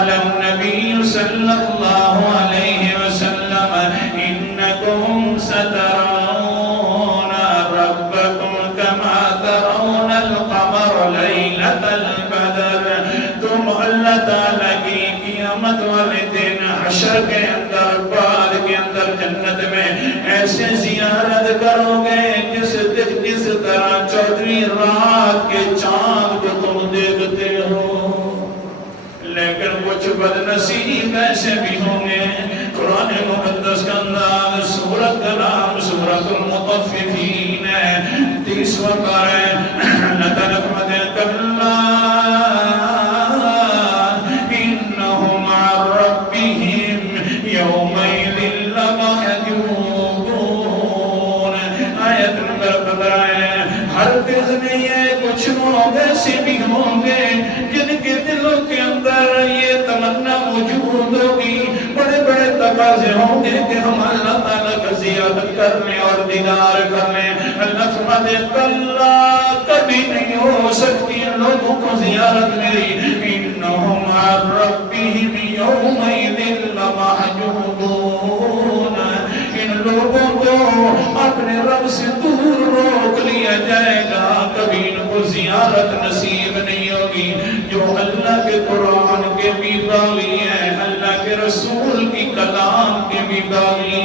قال النبي صلى الله عليه وسلم إنكم سترون ربكم كما ترون القمر ليلة البدر. تم اللہ تعالیٰ کی قیامت والے دن حشر کے اندر بعد کے اندر جنت میں ایسے زیارت کرو گے جس طرح 14ویں رات کے چاند کو تم دیکھتے ہو. لیکن کچھ بدنصیب ایسے بھی ہوں گے. قرآن مقدس کا انداز سورت کا نام سورت المطففین ہے. 30واں پارہ ہے. اللہ تعالیٰ فرماتے ہیں کلا انہم عن ربہم یومئذ لمحجوبون. آیت نمبر 15 ہے. ہرگز نہیں ہے کچھ لوگ ایسے بھی ہوں گے جن کے دلوں کے اندر یہ تمنا موجود ہوگی, بڑے بڑے تقاضے ہوں گے کہ ہم اللہ تعالیٰ کا زیارت کر لیں اور دیدار کر لیں. اللہ فرماتے ہیں کلا کبھی نہیں ہو سکتی ان لوگوں کو زیارت میری. انہم عن ربہم یومئذ لمحجوبون. ان لوگوں کو اپنے رب سے دور روک لیا جائے گا, کبھی ان کو زیارت نصیب نہیں ہوگی. جو اللہ کے قرآن کے بھی باغی ہیں, اللہ کے رسول کی کلام کے بھی باغی